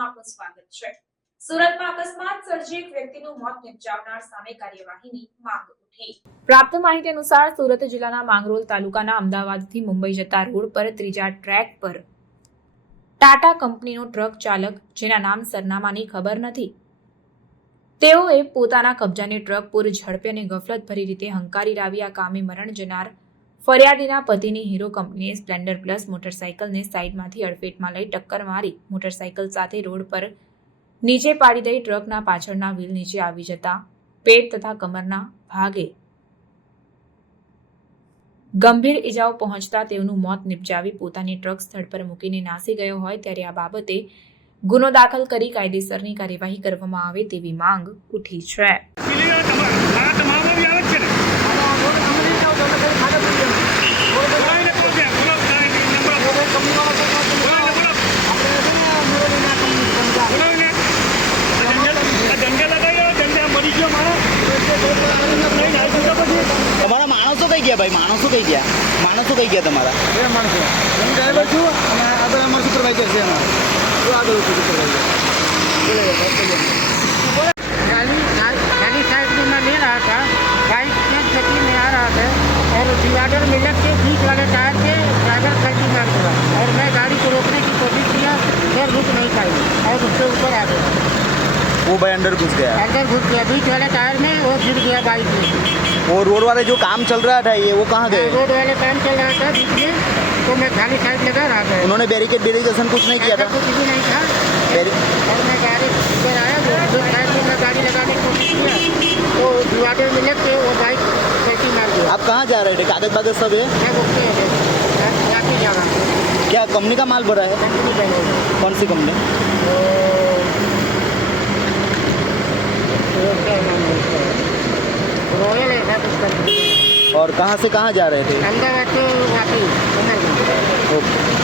ન્યૂઝમાં આપનું સ્વાગત છે। સુરતમાં અકસ્માત સર્જી એક વ્યક્તિનું મોત નિપજાવનાર સામે કાર્યવાહીની માંગ ઉઠી। પ્રાપ્ત માહિતી અનુસાર સુરત જિલ્લાના માંગરોળ તાલુકાના અમદાવાદથી મુંબઈ જતા રોડ પર ત્રીજા ટ્રેક પર ટાટા કંપનીનો ટ્રક ચાલક, જેના નામ સરનામાની ખબર નથી, તેઓએ પોતાના કબજાની ટ્રક પૂર ઝડપે અને ગફલતભરી રીતે હંકારી લાવી આ કામે મરણ જનાર ફરિયાદીના પતિની હીરો કંપનીએ સ્પ્લેન્ડર પ્લસ મોટરસાઇકલને સાઇડમાંથી અડફેટમાં લઈ ટક્કર મારી મોટરસાઇકલ સાથે રોડ પર નીચે પાડી દઈ ટ્રકના પાછળના વ્હીલ નીચે આવી જતા પેટ તથા કમરના ભાગે ગંભીર ઇજાઓ પહોંચતા તેઓનું મોત નિપજાવી પોતાની ટ્રક સ્થળ પર મૂકીને નાસી ગયો હોય ત્યારે આ બાબતે ગુનો દાખલ કરી કાયદેસરની કાર્યવાહી કરવામાં આવે તેવી માંગ ઉઠી છે। તમારા માણસો કઈ ગયા ભાઈ? માણસો કઈ ગયા તમારા? બે માણસો, હું ડ્રાઈવર છું અને આગળ અમારો સુપરવાઇઝર છે। આગળ सुपरवाइजर गाड़ी साइड में मैं ले रहा था, बाइक तेज गति में आ रहा था और डिवाइडर में लग के बीच वाले टायर पे ड्राइवर गलती मार दिया और मैं गाड़ी को रोकने की कोशिश किया, फिर रुक नहीं पाई और उसके ऊपर आ गया। वो भाई अंदर घुस गया बीच वाले टायर में वो गिर गया बाइक में। वो रोड वाले जो काम चल रहा था ये वो कहाँ गए? रोड वाले काम चल रहा था बीच में, तो मैं खाली साइड लगा रहा था। उन्होंने बैरिकेशन कुछ नहीं किया था? कुछ भी नहीं था और मैं गाड़ी इधर आया, जो साइड में मैं गाड़ी लगाने की कोशिश किया तो डिवाइडर में लग के वो बाइक गलती मार दिया। आप कहाँ जा रहे थे? कागज बागज सब है? मैं रुकते हैं जाके जा रहा हूँ। क्या कंपनी का माल भरा है? कंपनी का है। कौन सी कंपनी? रॉयल है कुछ कंपनी। और कहाँ से कहाँ जा रहे थे? अहमदाबाद से वापस। ओके।